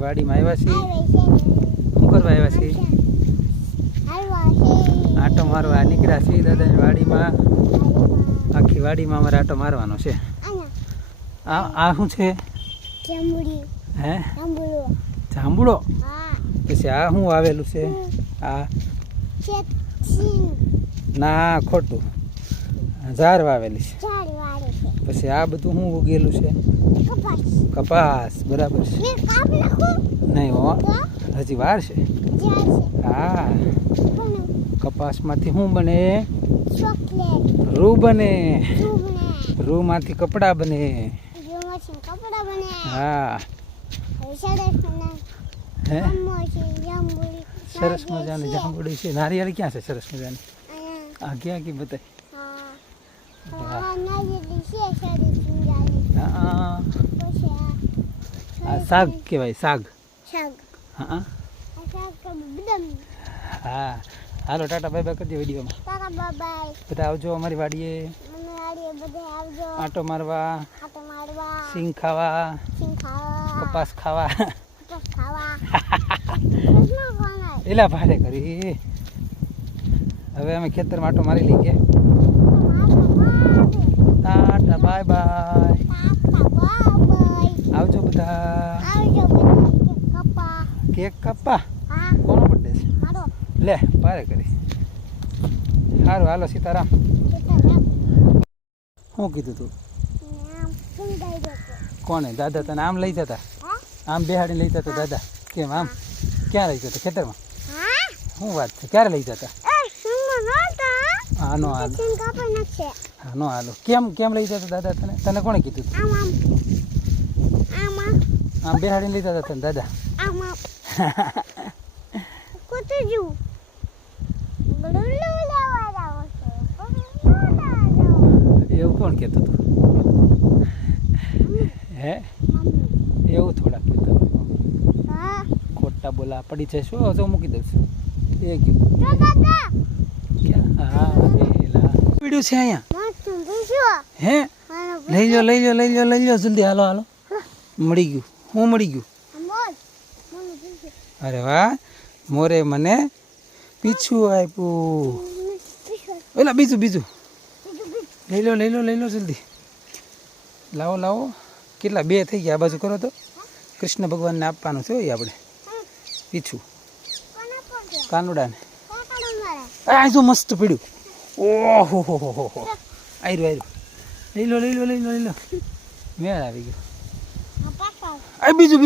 દાદાની વાડીમાં આવ્યા છીએ. શું કરવા આવ્યા છીએ? આટો મારવા નીકળ્યા છીએ દાદાની વાડીમાં. આખી વાડીમાં અમારે આટો મારવાનો છે. આ શું છે? હે, જાંબુડો. પછી આ શું આવેલું છે? આ ના, ખોટું, ઝાર વાવેલી છે. પછી આ બધું શું ઉગેલું છે? કપાસ. બરાબર છે. નહીં હો, હજી વાર છે. હા, કપાસમાંથી શું બને? રૂ બને. રૂમાંથી કપડાં બને. હા. હે, સરસ મજાની જાંબુડી છે. નારિયેળ ક્યાં છે સરસ મજાની? આ ક્યાં કી બતાય? આ શાક કહેવાય, શાક. હા હા. હાલો ટાટા બાય બાય કરી દો વિડીયોમાં. બધા આવજો અમારી વાડીએ આટો મારવા, સિંગ ખાવા, કપાસ ખાવા. એલા ભારે કરી. હવે અમે ખેતરમાં આટો મારી લઈએ. Tata bye bye. આવજો બધા. કેક કાપા? કોનો બર્થડે છે? લે ભારે કરી. સારું હાલો સીતારામ. શું કીધું તું? કોને? દાદા તને આમ લઈ જતા? આમ બેહાડીને લઈ જતા દાદા? કેમ આમ? ક્યાં લઈ જતા? ખેતરમાં? શું વાત છે? ક્યારે લઈ જતા? હા નો હાલો. હા નો હાલો. કેમ લઈ જતા દાદા તને? તને કોણે કીધું? આમ બેહાડીને લઈ જતા તને દાદા? એવું કોણ કહેતું હતું? હે, એવું થોડાક કહેતા હોય. ખોટા બોલા પડી છે. શું મૂકી દઉં છું? એ ગયું. હા, પીડ્યું છે અહીંયા. હે, લઈ લો જલ્દી. હાલો હાલો. મળી ગયું. હું મળી ગયું? અરે વાહ, મોરે મને પીછું આપ્યું. ઓલા બીજું લઈ લો જલ્દી. લાવો. કેટલા? 2 થઈ ગયા. આ બાજુ કરો તો. કૃષ્ણ ભગવાનને આપવાનું છે આપણે પીછું. કાનુડાને. આ જો મસ્ત પીડ્યું. ઓહો હો. આયરું. લઈ લો. મેળ આવી ગયો. આ બીજું.